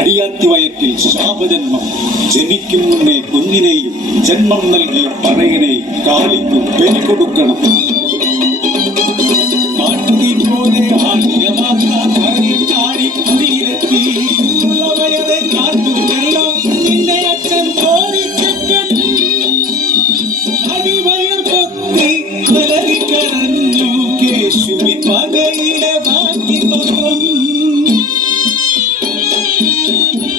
അടിയാത്തിവയറ്റിൽ ശാപജന്മം ജനിക്കും മുന്നേ കുഞ്ഞിനെയും ജന്മം നൽകിയ പറയനെ കാളിക്കു ബലി കൊടുക്കണം. കാട്ടുതീ പോലെ കാടി കുടിയിലെത്തി വയതെ കാട്ടുകല്ലോ നിന്റെ അച്ഛൻ കോഴിച്ചക്കൻ അടിവയർ പൊത്തി കരഞ്ഞു കേശുവിൻ പകയിലെ ബാക്കി പത്രം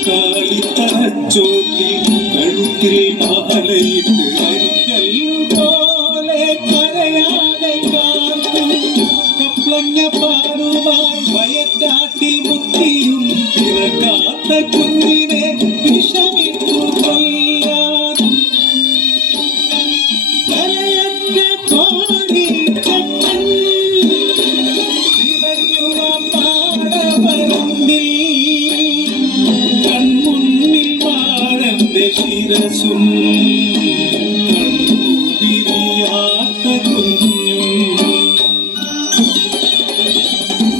കാളിത്തറച്ചോട്ടി കഴുത്തിൽ മാലയിട്ട് പോലെ കരയാതെ കാത്തു കപ്ലങ്ങ പാടുമായി വയറ്റാട്ടി മുത്തിയും പിറക്കാത്ത കുഞ്ഞിനെ വിഷമിച്ചു കൊല്ലാൻ കരയറ്റ കോഴി ചക്കൻ ഇറങ്ങുക പാടവരമ്പിൽ കൺമുന്നിൽ മാറന്റെ ശിരസും കണ്ണുതിരിയാത്ത കുഞ്ഞും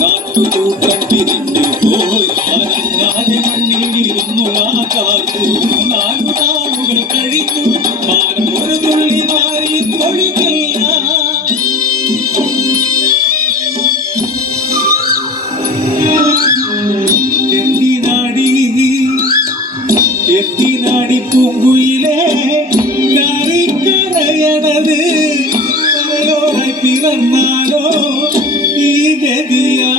നാട്ടുകൂട്ടം പിരിഞ്ഞു പോയി അനങ്ങാതെ മണ്ണിലിരുന്നു ആ കാത്തു. നാലു നാളുകൾ കഴിഞ്ഞു മാനം ഒരു തുള്ളി മാറി തൊഴിക്കില്ല. എത്തിനാടി പൂങ്കുയിലേ കറിക്കരയണത് പിറന്നാലോ ഈ ഗതിയാ